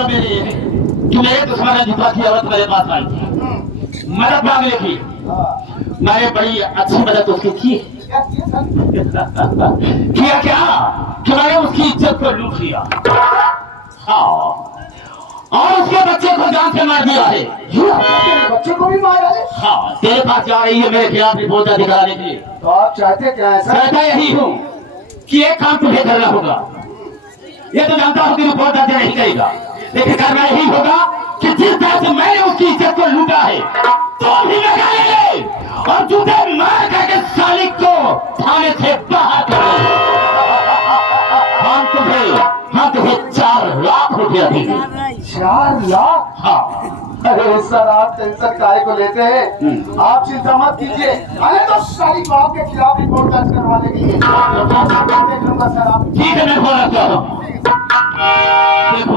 मतलब मेरे ये है कि मेरे दुश्मन ने जुआ की औरत मेरे पास आई थी, मदद मांगने की। मैंने बड़ी अच्छी मदद उसकी की। किया क्या कि मैंने उसकी इज्जत को लूट लिया। हाँ, और उसके बच्चे को जान से मार दिया है। तेरे बच्चे को भी मार डाले? हाँ, तेरे पास जा रही है मेरे खिलाफ रिपोर्ट दिखाने के लिए। तो आप चाहते क्या है? चाहता यही हूँ कि एक काम तुझे करना होगा। ये तो जानता हूँ कि रिपोर्ट दर्ज नहीं करेगा, लेकिन करना यही होगा कि जिस तरह से मैंने उसकी इज्जत को लूटा है तो भी लगा ले और जूते मार करके सालिक को थाने से बाहर कर। हम तुम्हें 4 लाख रुपया देंगे। 4 लाख? हाँ। अरे सर, आप टेंशन काहे को लेते हैं? आप चिंता मत कीजिए। अरे तो सारी बात के खिलाफ रिपोर्ट दर्ज करवाने के लिए देख लूंगा सर। आप ठीक है, मैं बोला चाह रहा हूँ। देखो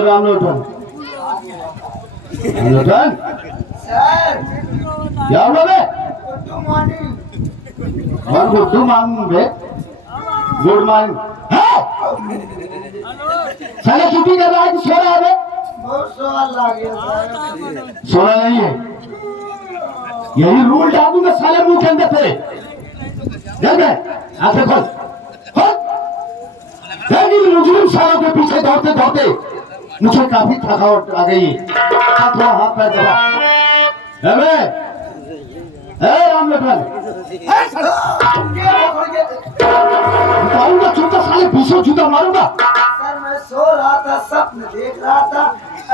रामलोटन, रामलोटन, क्या हुआ बे? गुड मॉर्निंग बे। Good morning. साले छुट्टी कर रहा है कि सो रहा है बे? सोना नहीं है, यही रूल डाल दूंगा साले मुंह के अंदर तेरे। जल्द आंखें खोल। मुजरिम सालों के पीछे दौड़ते दौड़ते मुझे काफी थकावट आ गई। थोड़ा हाथ पैर दबा। रामलखन, बताऊंगा जूता साले 20 जूता मारूंगा। सर मैं सो रहा था, सपन देख रहा था,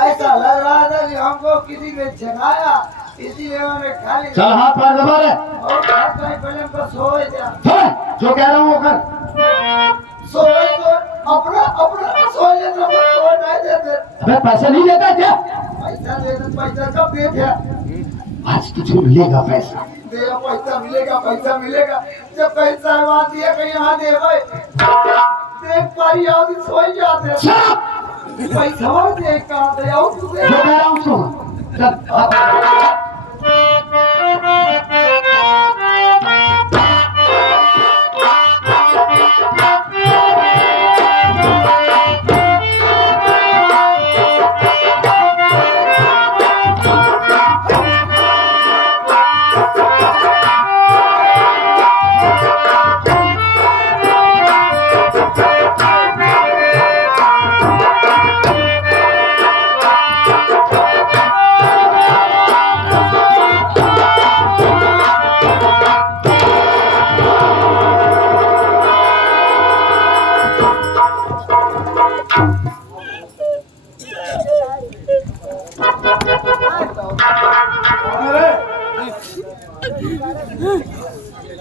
ऐसा लग रहा था कि हमको किसी ने जगाया, इसीलिए मैंने खाली। चल हाथ पैर दबा रहे। पहले हमको सोए दिया। जो कह रहा हूँ वो कर। सोए तो अपना अपना सोए तो सोए नहीं देते। अबे पैसा नहीं देता क्या? पैसा देते, पैसा कब देते? आज तुझे मिलेगा पैसा। देगा पैसा मिलेगा, पैसा मिलेगा। जब पैसा वहाँ दिया कहीं यहाँ दे भाई, देख पारी आओ सोई जाते। पैसा और देख कहाँ दे आओ तुझे। जो कह रहा हूँ सो। चल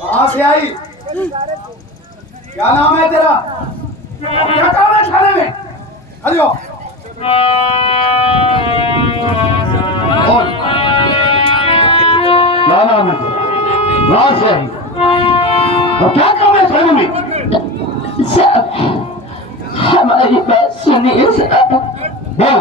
कहाँ से आई? क्या नाम है तेरा? क्या काम है थाने में? हेलो, क्या नाम है तेरा? कहाँ से आई? और क्या काम है थाने में? साहब, हमारी बात सुनिए साहब। बोल।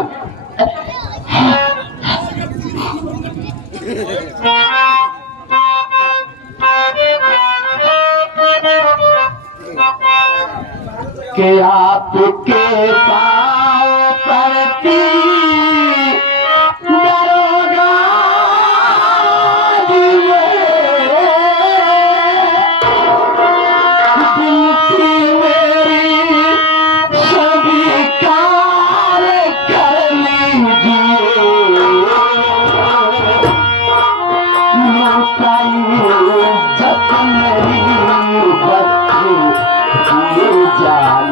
कि आपके पाँव पड़ती दरोगा दिए, दिल की मेरी सभी कार कर लीजिए। लौटाइए जब मेरी बच्ची जान।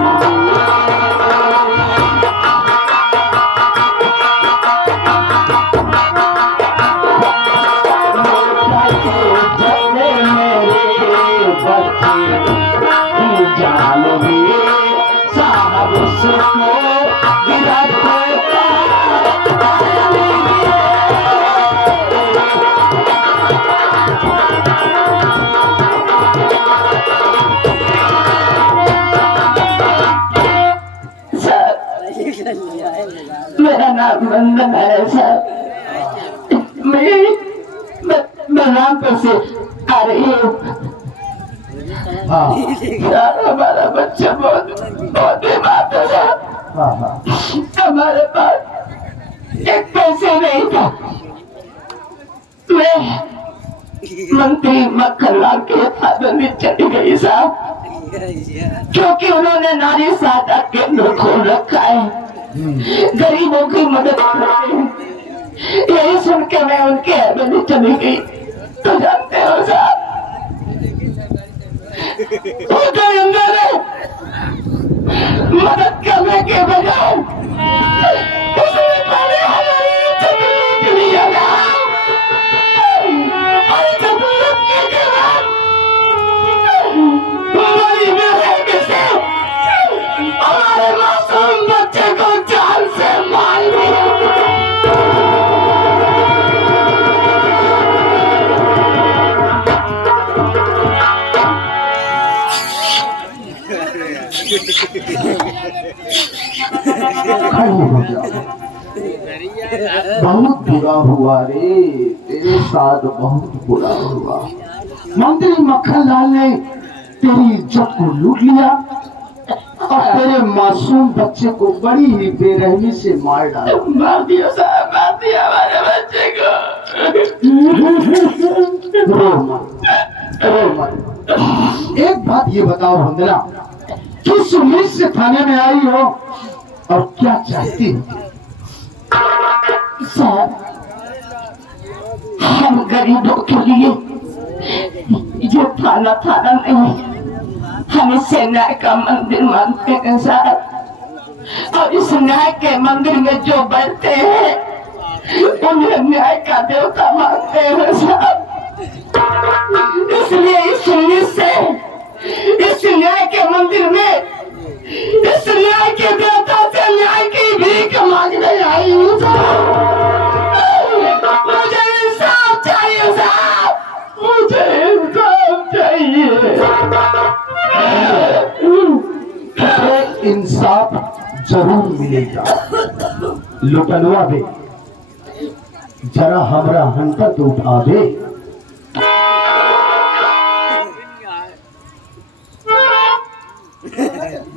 जान लिए साहब उसको गिरा अभिनंदन है सर। मैं रामपुर से आ रही हूँ। हाँ यार हमारा बच्चा बहुत बीमार था सर। हाँ हाँ हमारे पास एक पैसे नहीं था। मैं मंत्री मक्खनलाल के फादर में चली गई साहब, क्योंकि उन्होंने नारी सहायता केंद्र खोल रखा है, गरीबों की मदद करते हैं। यही सुन के मैं उनके में चली गई। तो जानते हो साहब, उधर अंदर मदद करने के बजाय उसने पहले हमारी इज्जत लूट लिया ना। और इज्जत लूटने के बाद हमारी बेटे से हमारे मासूम बच्चे को जान से मार दिया। बहुत बुरा हुआ रे, तेरे साथ बहुत बुरा हुआ। मंत्री मक्खनलाल ने तेरी इज्जत को लूट लिया और तेरे मासूम बच्चे को बड़ी ही बेरहमी से मार डाला। मार दिया साहब, मार दिया हमारे बच्चे को। रो मत, रो मत। एक बात ये बताओ वंदना, किस उम्मीद से थाने में आई हो और क्या चाहती हो? साहब, हम गरीबों के लिए ये थाना नहीं, हम इससे न्याय का मंदिर मांगते हैं साहब। और इस न्याय के मंदिर में जो बैठते हैं उन्हें न्याय का देवता मानते हैं साहब। इसलिए इस उम्मीद से इस न्याय के मंदिर में इस न्याय के देवता से न्याय की भीख मांगने आई हूँ साहब। मुझे इंसाफ चाहिए साहब, मुझे इंसाफ चाहिए। इंसाफ जरूर मिलेगा। लुटनवा बे, जरा हमरा हंटर तो उठा दे।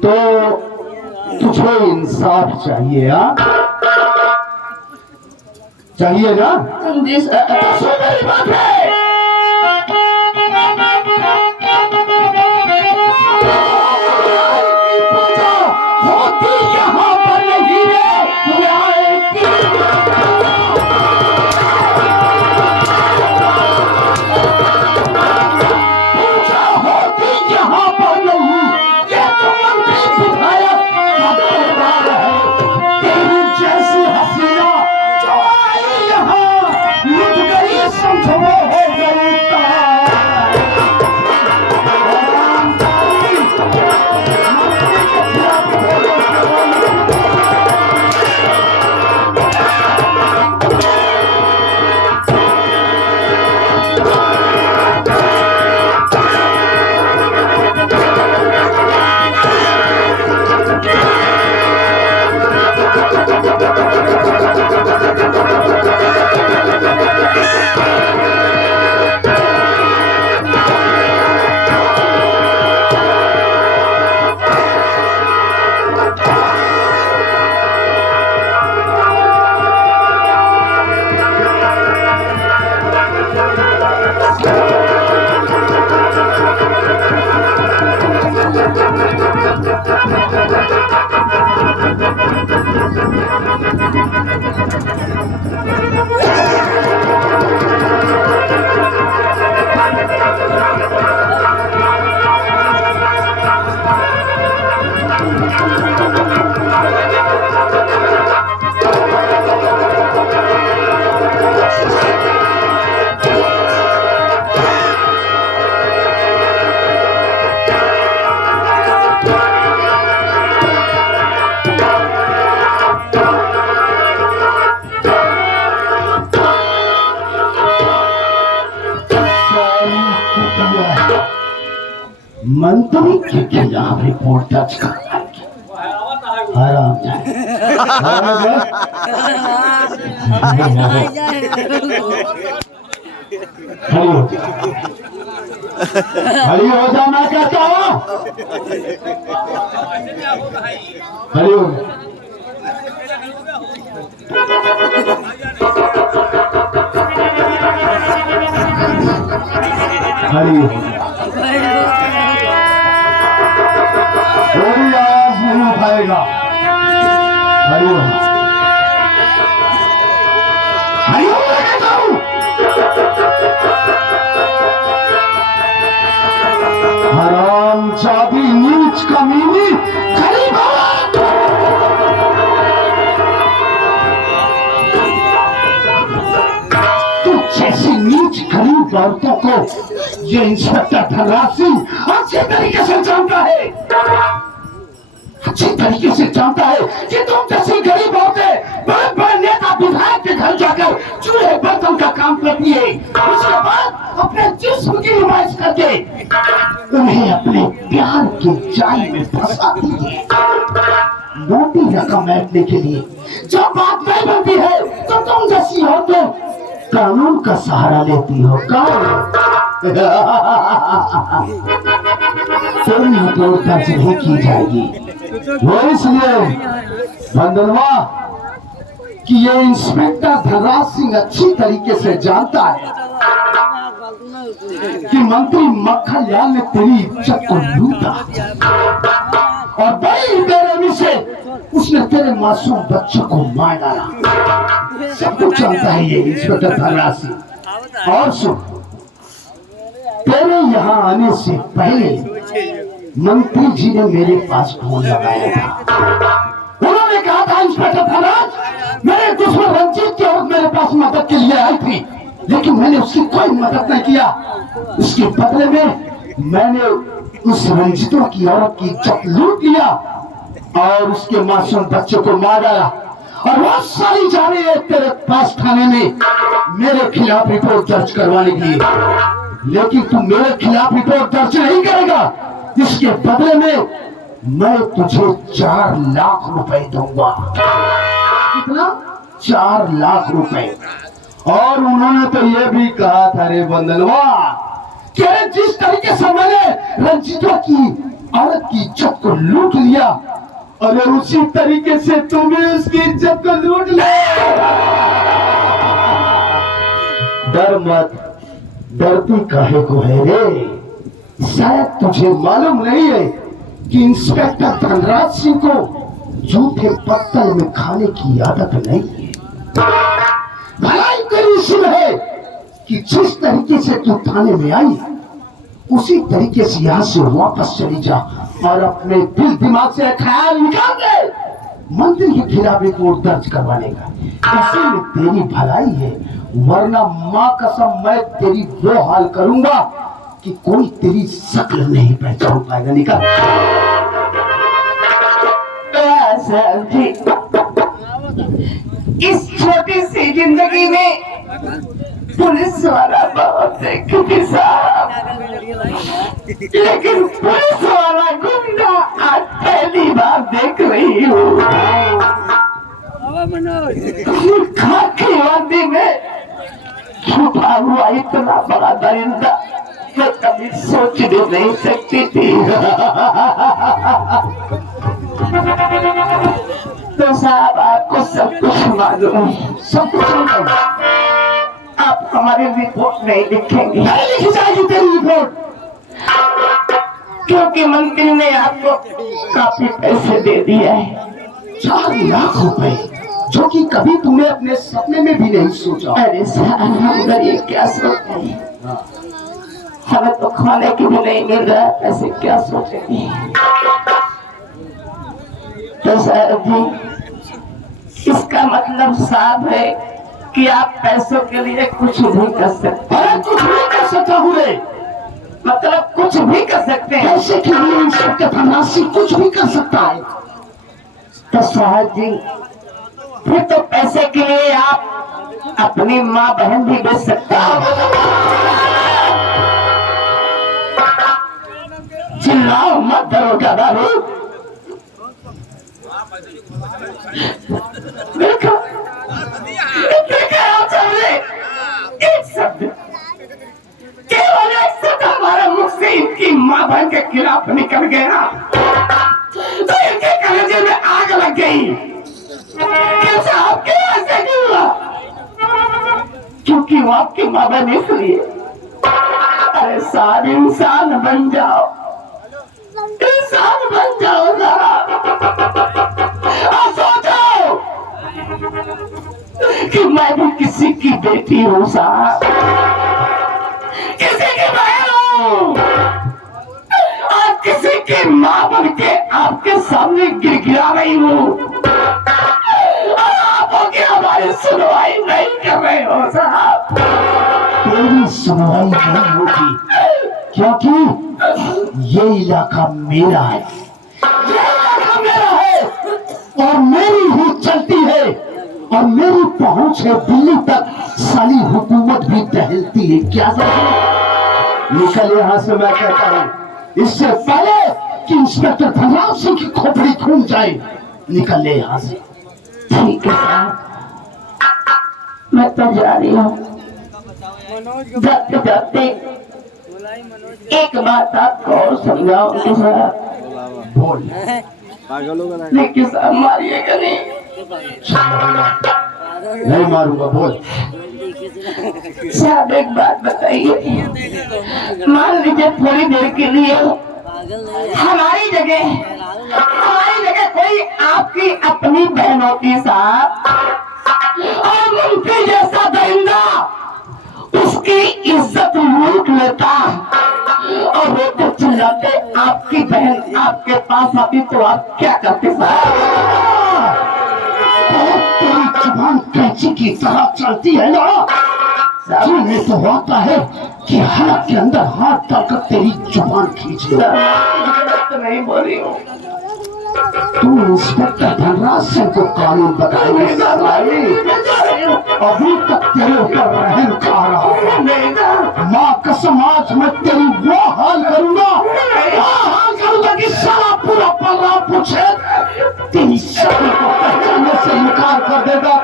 तो तुझे इंसाफ चाहिए? हाँ चाहिए ना? जी सर, मेरी बात है। होती यहाँ पर नहीं है न्याय की। पूछा होती यहाँ पर नहीं, ये तो मंत्री विधायक का परिवार है। तेरी जैसी हसीना जो आई यहाँ लुट गई, समझो वो हो गई तार। मंत्री के यहाँ रिपोर्ट दर्ज करना, आराम जाए। खड़ी हो जाना कहता हूँ। खड़ी हो खड़ी कोई आवाज नहीं उठाएगा। खड़ी हो खड़ी हो मैं कहता हूँ। हराम जादी नीच कमीनी खड़ी हो। तू जैसी नीच गरीब औरतों को ये इंस्पेक्टर धनराज सिंह अच्छे तरीके से जानता है, अच्छी तरीके से जानता है कि तुम जैसी गरीब औरतें बड़े बड़े नेता विधायक के घर जाकर चूल्हे बर्तन का काम करती है, उसके बाद अपने जिस्म की नुमाइश करके उन्हें अपने प्यार के जाल में फंसाती है मोटी रकम ऐंठने के लिए। जब बात नहीं बनती है तो तुम जैसी औरतें कानून का सहारा लेती हो। तेरी रिपोर्ट दर्ज नहीं की जाएगी, वो इसलिए बंदनवा कि ये इंस्पेक्टर धनराज सिंह अच्छी तरीके से जानता है कि मंत्री मक्खन लाल ने तेरी इज्जत को लूटा और बड़ी बेरहमी से उसने तेरे मासूम बच्चों को मार डाला। सब कुछ जानता है ये इंस्पेक्टर धनराज सिंह। और सुन, तेरे यहाँ आने से पहले मंत्री जी ने मेरे पास फोन लगाया था। उन्होंने कहा था इंस्पेक्टर धनराज मेरे दुश्मन रंजीत की औरत मेरे पास मदद के लिए आई थी, लेकिन मैंने उसकी कोई मदद नहीं किया। उसके बदले में मैंने उस रंजीतों की औरत की इज्जत लूट लिया और उसके मासूम बच्चों को मार डाला। और वो सारी जा रही है तेरे पास थाने में मेरे खिलाफ रिपोर्ट दर्ज करवाने के लिए, लेकिन तू मेरे खिलाफ रिपोर्ट दर्ज नहीं करेगा। इसके बदले में मैं तुझे 4 लाख रुपए दूंगा। कितना? 4 लाख रुपए। और उन्होंने तो ये भी कहा था रे बंदनवा कि जिस तरीके से मैंने रंजीतों की औरत की इज्जत को लूट लिया, अगर उसी तरीके से तुम भी उसकी इज्जत को लूट ले। डर मत, डरती काहे को है रे? शायद तुझे मालूम नहीं है कि इंस्पेक्टर धनराज सिंह को झूठे पत्तल में खाने की आदत नहीं है। भलाई तेरी इसमें है कि जिस तरीके से तू थाने में आई उसी तरीके से यहाँ से वापस चली जा और अपने दिल दिमाग से ख्याल निकाल दे मंत्री के खिलाफ रिपोर्ट दर्ज करवाने का। ऐसे में तेरी भलाई है, वरना माँ कसम मैं तेरी वो हाल करूंगा कि कोई तेरी शक्ल नहीं पहचान पाएगा। निकाल। इस छोटी सी जिंदगी में पुलिस वाला बहुत देखती साहब, लेकिन पुलिस वाला गुंडा आज पहली बार देख रही हूँ। खाकी वर्दी में छुपा हुआ इतना बड़ा दरिंदा मैं कभी सोच भी नहीं सकती थी। तो साहब आपको सब कुछ मालूम, सब कुछ मालूम। आप हमारी रिपोर्ट नहीं लिखेंगे? नहीं लिखी जाएगी तेरी रिपोर्ट, क्योंकि मंत्री ने आपको काफी पैसे दे दिए हैं। 4 लाख रुपए, जो कि कभी तुमने अपने सपने में भी नहीं सोचा। अरे साहब हम गरीब क्या सोचते हैं, हमें तो खाने की भी नहीं मिल रहा, ऐसे क्या सोचेंगे। तो साहब जी इसका मतलब साफ है कि आप पैसों के लिए कुछ भी कर सकते हैं। कुछ भी कर सकता हूँ रे, मतलब कुछ भी कर सकते हैं। पैसे के लिए इंस्पेक्टर धनराज सिंह कुछ भी कर सकता है। तो साहब जी फिर तो पैसे के लिए आप अपनी माँ बहन भी बेच सकते हैं। चिल्लाओ मत दरोगा बाबू, देखो आप सबने एक शब्द, केवल एक शब्द हमारे मुख से इनकी माँ बहन के खिलाफ निकल गया तो इनके कलेजे में आग लग गई। कैसे आपके ऐसे क्यों हुआ? क्योंकि वो आपकी माँ बहन इसलिए। अरे साहब इंसान बन जाओ, इंसान बन जाओ साहब, और सोचो कि मैं भी किसी की बेटी हूँ साहब, किसी की बहन हूँ, और किसी की माँ बन के आपके सामने गिड़गिड़ा रही हूँ, और आप होके हमारी सुनवाई नहीं कर रहे हो साहब। तेरी सुनवाई नहीं होगी क्योंकि ये इलाका मेरा है, ये इलाका मेरा है और मेरी ही चलती है, और मेरी पहुंच है दिल्ली तक, साली हुकूमत भी टहलती है। क्या समझे? निकल यहाँ से, मैं कहता हूँ, इससे पहले कि इंस्पेक्टर धनराज सिंह की खोपड़ी खून जाए, निकल ले यहाँ से। ठीक है साहब, मैं तो जा रही हूँ। जाते जाते एक बात आपको और समझाऊंगी साहब। बोल। लेकिन साहब मारिएगा नहीं। नहीं मारूंगा, बोल। साहब एक बात बताइए, मान लीजिए थोड़ी देर के लिए हमारी जगह कोई आपकी अपनी बहन होती साहब, और मुंशी जैसा दरिंदा उसकी इज्जत लूट लेता और रोते चिल्लाते आपकी बहन आपके पास आती तो आप क्या करते साहब? तेरी जुबान कैंची की तरह चलती है ना, सुनने तो होता है कि हलक के अंदर हाथ डालकर तेरी जुबान खींच लो। तो नहीं बोल रही हूँ। तू इंस्पेक्टर धनराज सिंह को कानून बताएगा, अभी तक तेरे ऊपर रहम खा रहा है। माँ कसम, आज मैं तेरी वो हाल करूंगा कि सारा पूरा पल्ला पूछे तेरी शक्ल को पहचानने से इनकार कर देगा।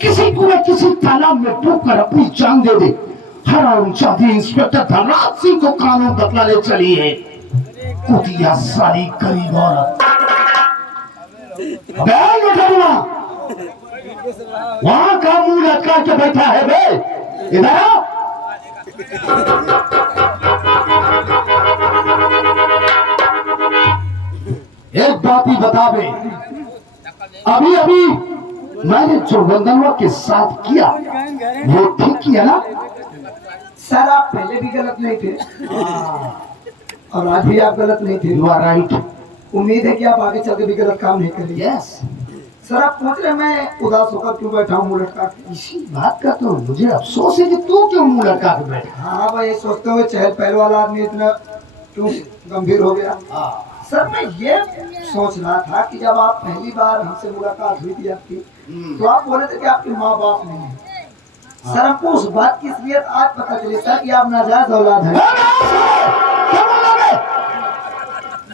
किसी कुएं किसी तालाब में डूब कर अपनी जान दे दे। हराम जाती इंस्पेक्टर धनराज सिंह को कानून बतलाने चली है, कुतिया सारी गरीब औरत। वहां का मुंह लटका के बैठा है बे, इधर आओ। एक बात ही बता बे, अभी अभी मैंने जो वंदनवा के साथ किया वो ठीक किया ना? सर आप पहले भी गलत नहीं थे और आज भी आप गलत नहीं थे। You are right. उम्मीद है कि आप आगे चल के भी गलत काम नहीं करेंगे। यस। सर आप पूछ रहे मैं उदास होकर क्यों बैठा हूँ मुंह लटका के? इसी बात का तो मुझे अफसोस है कि तू क्यों मुंह लटका के बैठा। हाँ भाई, सोचते हुए चहल पहल वाला आदमी इतना क्यों गंभीर हो गया? सर मैं ये सोच रहा था कि जब आप पहली बार हमसे मुलाकात हुई थी आपकी, तो आप बोले थे कि आपके माँ बाप नहीं है। सर हमको उस बात की असलियत आज पता चली सर कि आप नाजायज औलाद हैं।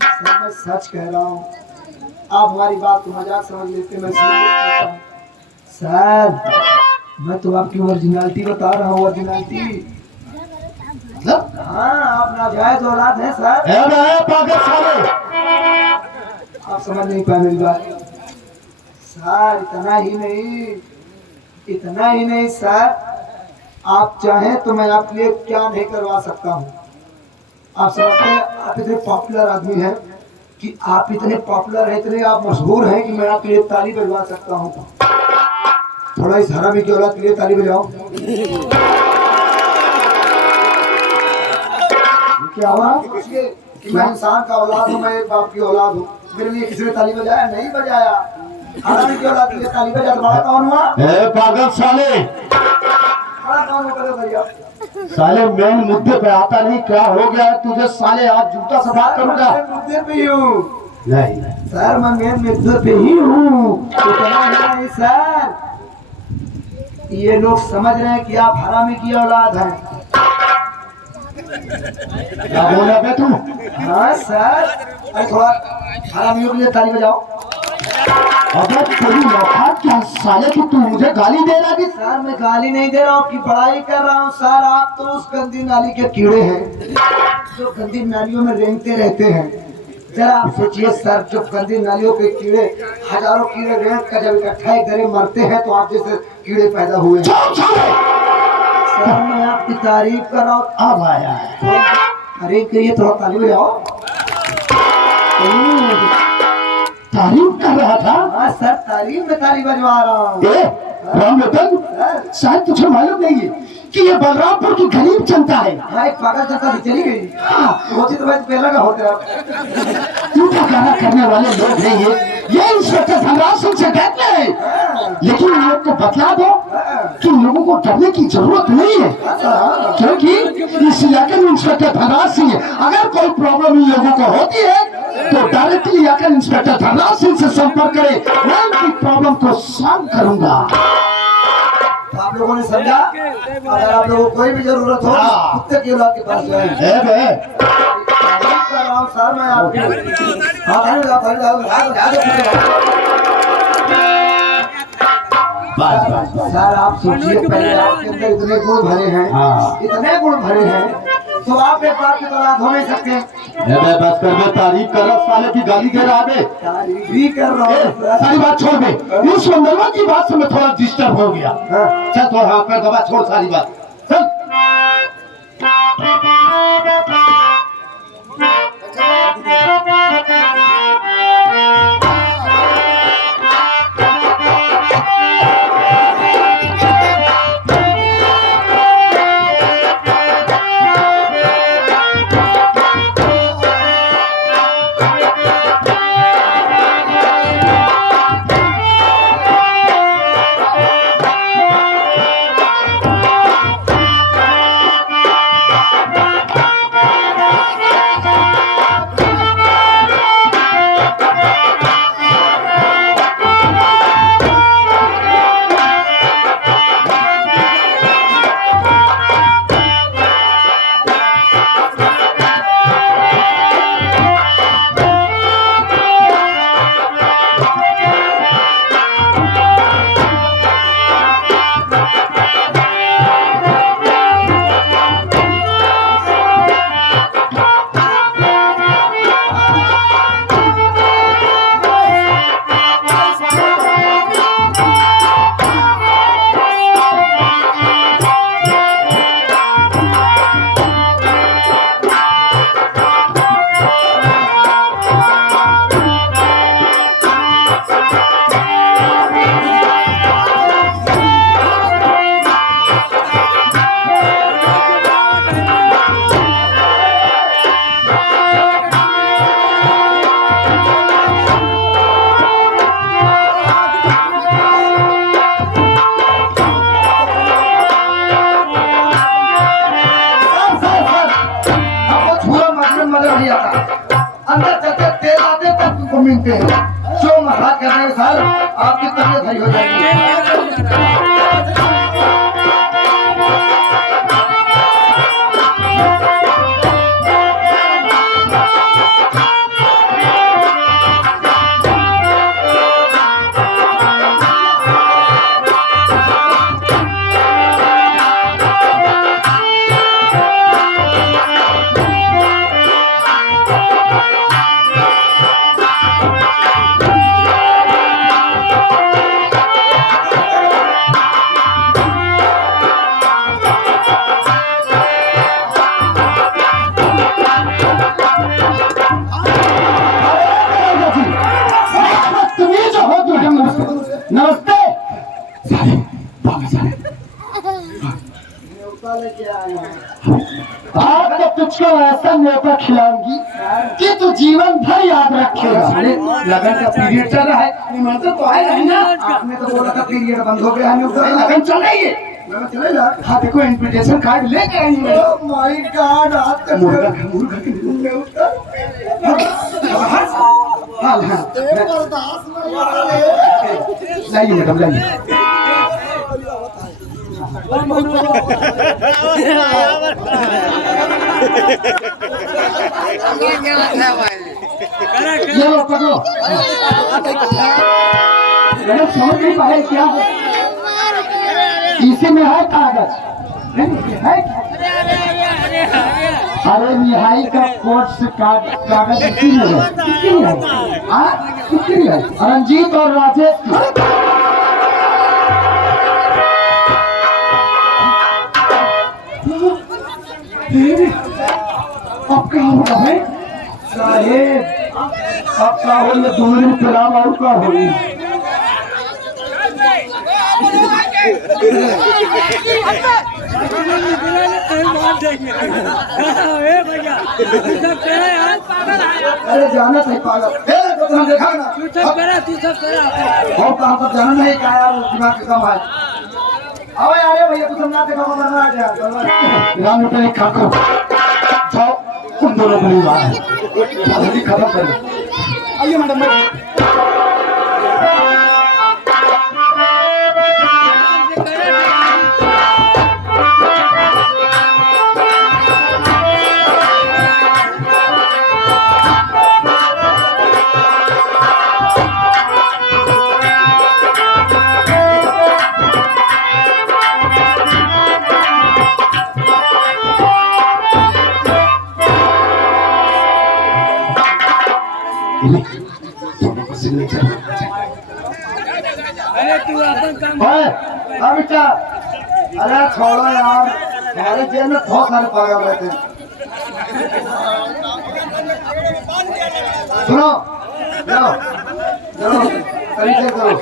सर मैं सच कह रहा हूँ, आप हमारी बात को मजाक समझ लेते, मैं सीरियस हूँ। सर मैं तो आपकी ओरिजिनलिटी बता रहा हूँ, ओरिजिनलिटी। हाँ आप नाजायज औलाद हैं सर। आप समझ नहीं पाए मेरी बात। सर इतना ही नहीं सर, आप चाहें तो मैं आपके लिए क्या नहीं करवा सकता हूँ। आप समझते हैं आप इतने पॉपुलर आदमी हैं कि आप इतने पॉपुलर हैं, इतने आप मशहूर हैं कि मैं आपके लिए ताली बजवा सकता हूँ। थोड़ा इस हरामी की औलाद के लिए ताली बजाओ। क्या हुआ? कि मैं इंसान का औलाद हूँ, मैं एक बाप की औलाद हूँ। मेरे लिए किसी ने ताली बजाया? नहीं बजाया। हरामी की औलाद के लिए ताली बजा तो बड़ा कौन हुआ? पागल साले, बड़ा कौन हो भैया? साले मेन मुद्दे पे आता नहीं, क्या हो गया तुझे साले? आज जूता सफा करूंगा। मुद्दे पे ही हूँ नहीं सर मैं मेन मुद्दे पे ही हूँ। इतना नहीं सर, ये लोग समझ रहे हैं कि आप हरामी की औलाद हैं। क्या बोला बे तू? हाँ सर, अरे थोड़ा हरामियों के लिए ताली बजाओ। अगर तेरी औकात क्या साले कि तू मुझे गाली दे रहा है? सर मैं गाली नहीं दे रहा हूँ कि बड़ाई कर रहा हूँ। सर आप तो उस गंदी नाली के कीड़े हैं जो गंदी नालियों में रेंगते रहते हैं। जरा आप सोचिए सर, जो गंदी नालियों के कीड़े, हजारों कीड़े रेंग कर जब इकट्ठा करे मरते हैं तो आप जैसे कीड़े पैदा हुए हैं। सर मैं आपकी तारीफ कर रहा हूँ। अब आया है। अरे ये थोड़ा ताली बजाओ। तारीफ कर रहा था? हाँ सर, तारीफ में ताली बजवा रहा हूँ। राम रतन, शायद तुझे मालूम नहीं है कि ये बलरामपुर की गरीब जनता है। हाँ एक पागल जनता भी चली गई। होती तो मैं पहले का होता। तू तो गाना करने वाले लोग नहीं है। ये इंस्पेक्टर धनराज सिंह से कहते हैं, लेकिन इन लोग को बतला दो कि इन लोगों को डरने की जरूरत नहीं है, क्योंकि इस इलाके में इंस्पेक्टर धनराज सिंह है। अगर कोई प्रॉब्लम इन लोगों को होती है तो डायरेक्टली आकर इंस्पेक्टर धनराज सिंह से संपर्क करें, मैं उनकी प्रॉब्लम को सॉल्व करूंगा। आप लोगों ने समझा? अगर आप लोगों को कोई भी जरूरत हो कुत्ते की औलाद के पास जाए। सर मैं आपको सर आप सोचिए, पहले आपके अंदर इतने गुण भरे हैं, इतने गुण भरे हैं, तो आप एक बार की औलाद हो नहीं सकते। बस कर बे, तारीफ कर रहा, साले की गाली दे रहा है। तारीफ भी कर रहा हूँ। सारी बात छोड़ दे, इस मंडलवा की बात से मैं थोड़ा डिस्टर्ब हो गया। चल तो हाँ कर दबा, छोड़ सारी बात, चल। अंदर चलते तेल आते तब तुमको मिलते हैं। जो मजाक कर रहे हैं सर, आपकी तबीयत सही हो जाएगी। नमस्ते सारे बाबा सारे, आज तो तुझको ऐसा न्योता खिलाऊंगी कि तू जीवन भर याद रखेगा। लगन का पीरियड चल रहा है, मतलब तो आएगा ही ना। आपने तो बोला था पीरियड बंद हो गया है, लगन चल रही है। चलेगा। हाँ देखो इन्विटेशन कार्ड लेके आएंगे। माय गॉड, आज तक हाँ लाइए मैडम लाइए। ये लो पकड़ो। मैडम समझ नहीं पाए क्या है? इसी में है कागज नहीं है क्या? अरे निहाई का कोर्स कागज इसी में है। किसकी है? हाँ किसकी है? रंजीत और राजेश की। अब क्या होगा है साहेब? अब क्या हो? ये दूरी पिलाव और क्या हो? अरे जाना नहीं पागल तो तुम देखा ना तू सब करा और कहाँ पर जाना नहीं क्या यार दिमाग का काम है। आओ यार भैया तू समझा देखा मरना आ गया राम रुपए खा कर जाओ उन दोनों को ले जाओ जल्दी खत्म कर दो। आइए मैडम बेटा अरे छोड़ो यार हमारे जेल में बहुत सारे पागल रहते हैं। सुनो जाओ जाओ तरीके करो।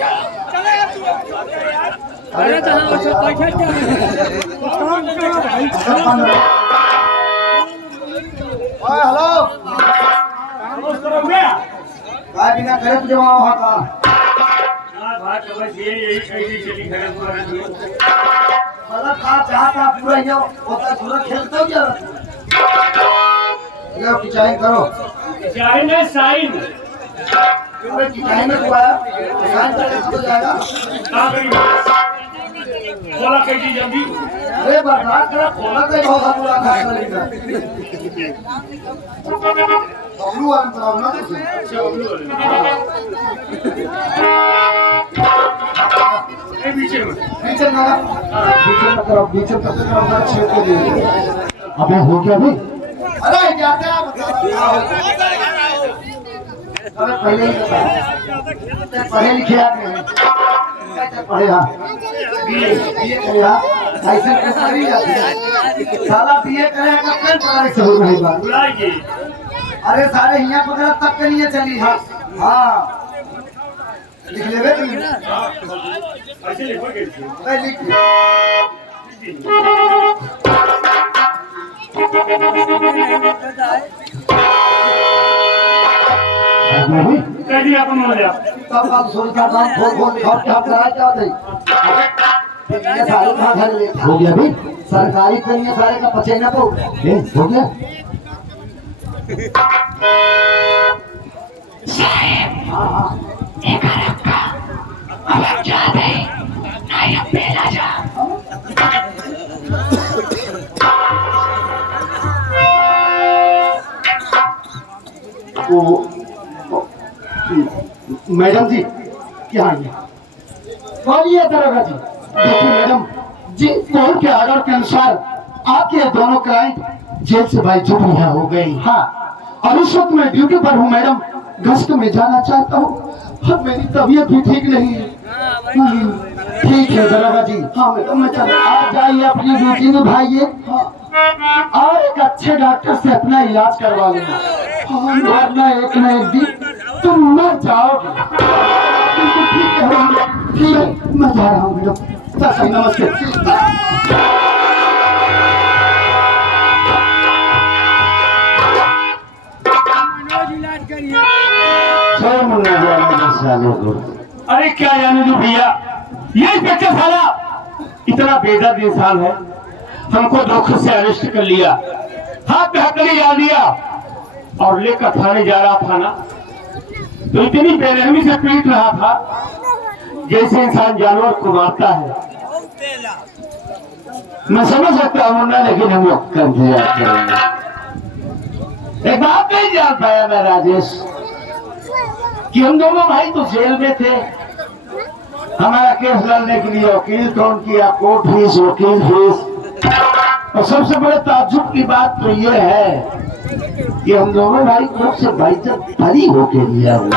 अरे हेलो काय बिना करे तुझे वहाँ वहाँ का मतलब आप जहाँ का पूरा ही हो होता पूरा खेलते हो क्या? लो पिचाई करो। पिचाई नहीं साइन। क्यों भाई पिचाई में हुआ है? साइन करके तो जाएगा। कहाँ करी? खोला कैसी जल्दी? अरे बर्दाश्त करा खोला कहीं होगा पूरा खास लगेगा। बबलू वाले कराओ ना तुझे। अच्छा बबलू वाले। पीछे में बीच में करो बीच में करो छेद के लिए। अबे हो गया भाई? अरे जाते आप अरे पहले ही पढ़े लिखे आदमी हैं। पढ़े हाँ बीए करे हाँ ऐसे करी जाती है साला बीए करेगा कल पढ़ाई से हो रही बात। बुलाइए। अरे सारे यहाँ पकड़ा तब के लिए चली हाँ हाँ लिख ले बे ऐसे लिखो कैसे? लिख कैसी आपको मान लिया? तब आप सोच का काम खोल खोल खोल के आप करा क्या होता है? ये सारे कहाँ घर ले हो गया भाई सरकारी करिए सारे का पचेना तो हो गया। मैडम जी क्या बोलिए दरोगा जी। देखिए मैडम जी कोर्ट के ऑर्डर के अनुसार आपके दोनों क्लाइंट जेल से भाई छुट्टी हो गई। हाँ और इस वक्त मैं ड्यूटी पर हूँ मैडम गश्त में जाना चाहता हूँ। अब मेरी तबीयत भी ठीक नहीं है। ठीक है दरोगा जी। हाँ मैडम मैं चल आप जाइए अपनी ड्यूटी निभाइए और एक अच्छे डॉक्टर से अपना इलाज करवा लेना वरना एक न एक दिन तुम मर जाओगे। ठीक है मैं जा रहा हूँ मैडम। नमस्ते। अरे क्या जाने दो भैया ये इंस्पेक्टर साला इतना बेदर्द इंसान है। हमको धोखे से अरेस्ट कर लिया हाथ पे हथकड़ी डाल दिया और लेकर थाने जा रहा था ना तो इतनी बेरहमी से पीट रहा था जैसे इंसान जानवर को मारता है। मैं समझ सकता हूँ मुन्ना, लेकिन हम लोग कर दिया करेंगे। एक बात नहीं जान पाया मैं राजेश कि हम दोनों भाई तो जेल में थे। हमारा केस लड़ने के लिए वकील कौन किया, कोर्ट फीस, वकील फीस, और सबसे बड़े ताज्जुब की बात तो ये है कि हम दोनों भाई कोर्ट से भाईजान बरी होके लिया हुआ।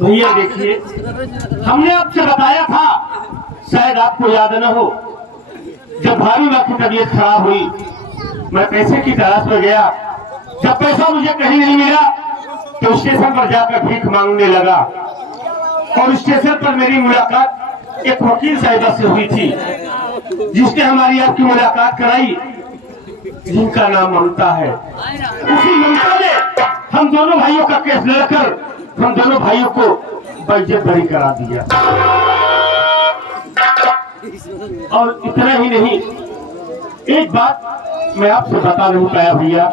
भैया देखिए, हमने आपसे बताया था, शायद आपको याद न हो, जब भाभी माँ की तबीयत खराब हुई मैं पैसे की तलाश में गया। जब पैसा मुझे कहीं नहीं मिला तो स्टेशन पर जाकर भीख मांगने लगा, और स्टेशन पर मेरी मुलाकात एक वकील साहिबा से हुई थी जिसने हमारी आपकी मुलाकात कराई, जिनका नाम ममता है। उसी ममता ने हम दोनों भाइयों का केस लड़कर हम दोनों भाइयों को बेइज्जत बरी करा दिया। और इतना ही नहीं, एक बात मैं आपसे बता नहीं पाया भैया,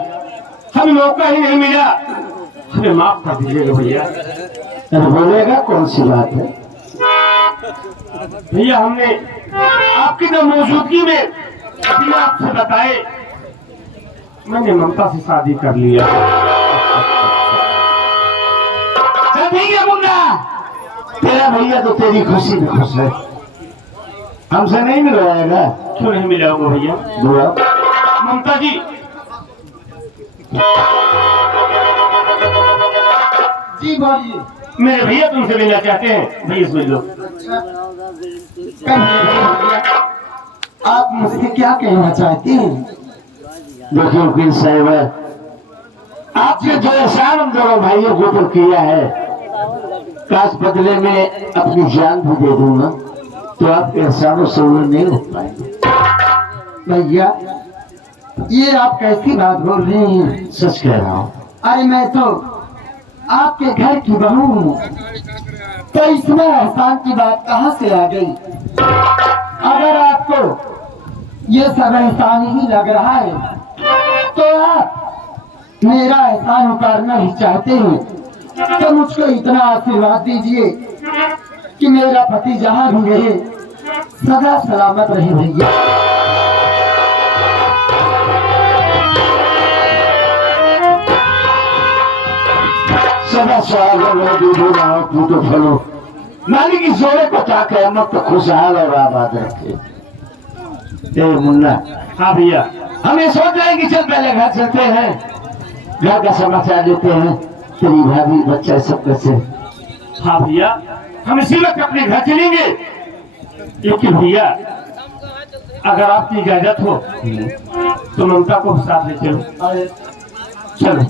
हमें मौका ही नहीं मिला, हमें माफ कर दीजिएगा भैया। बोलेगा कौन सी बात है भैया? हमने आपकी न मौजूदगी में बिना आपसे बताए मैंने ममता से शादी कर लिया। ठीक है मुन्ना, तेरा भैया तो तेरी खुशी में खुश है, हमसे नहीं मिलवाएगा। क्यों नहीं मिलाऊंगा भैया? ममता जी, जी बोलिए। मेरे भैया तुमसे मिलना चाहते हैं। भैया सुन लो। आप मुझसे क्या कहना चाहते हैं? देखिए वकील साहब, आपने जो एहसान हम दोनों भाइयों को तो किया है, काश बदले में अपनी जान भी दे दूंगा तो आपके एहसानों से वो नहीं हो पाएंगे। भैया ये आप कैसी बात बोल रही हैं? सच कह रहा हूँ। अरे मैं तो आपके घर की बहू हूँ, तो इसमें एहसान की बात कहाँ से आ गई? अगर आपको ये सब एहसान ही लग रहा है तो आप मेरा एहसान उतारना ही चाहते हैं तो मुझको इतना आशीर्वाद दीजिए कि मेरा पति जहाँ भी रहे सदा सलामत रहे भैया। सदा सवाल तू तो फलो मालिक की जोड़े बचा के हम तो खुशहाल और आबाद रखे। ए मुन्ना। हाँ भैया, हम ये सोच रहे हैं कि चल पहले घर चलते हैं, घर का समाचार लेते हैं, तेरी भाभी बच्चा सब कैसे। हाँ भैया, हम इसी वक्त अपने घर चलेंगे, लेकिन भैया अगर आपकी इजाजत हो तो ममता को साथ ले चलो। चलो।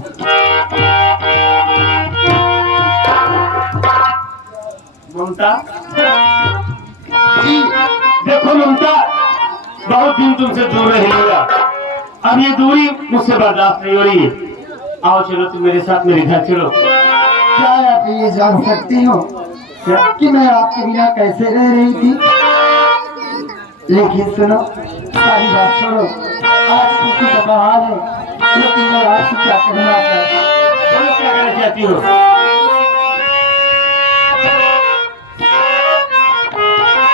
ममता जी, देखो ममता, बहुत दिन तुमसे दूर रही होगा, अब ये दूरी मुझसे बर्दाश्त नहीं हो रही है। आओ चलो तुम मेरे साथ मेरे घर चलो। क्या आप ये जान सकती हो कि मैं आपके बिना कैसे रह रही थी? लेकिन सुनो, सारी बात छोड़ो, आज खुशी का बहाल है, लेकिन मैं आपसे क्या कहना चाहती हूँ? क्या कहना चाहती हो?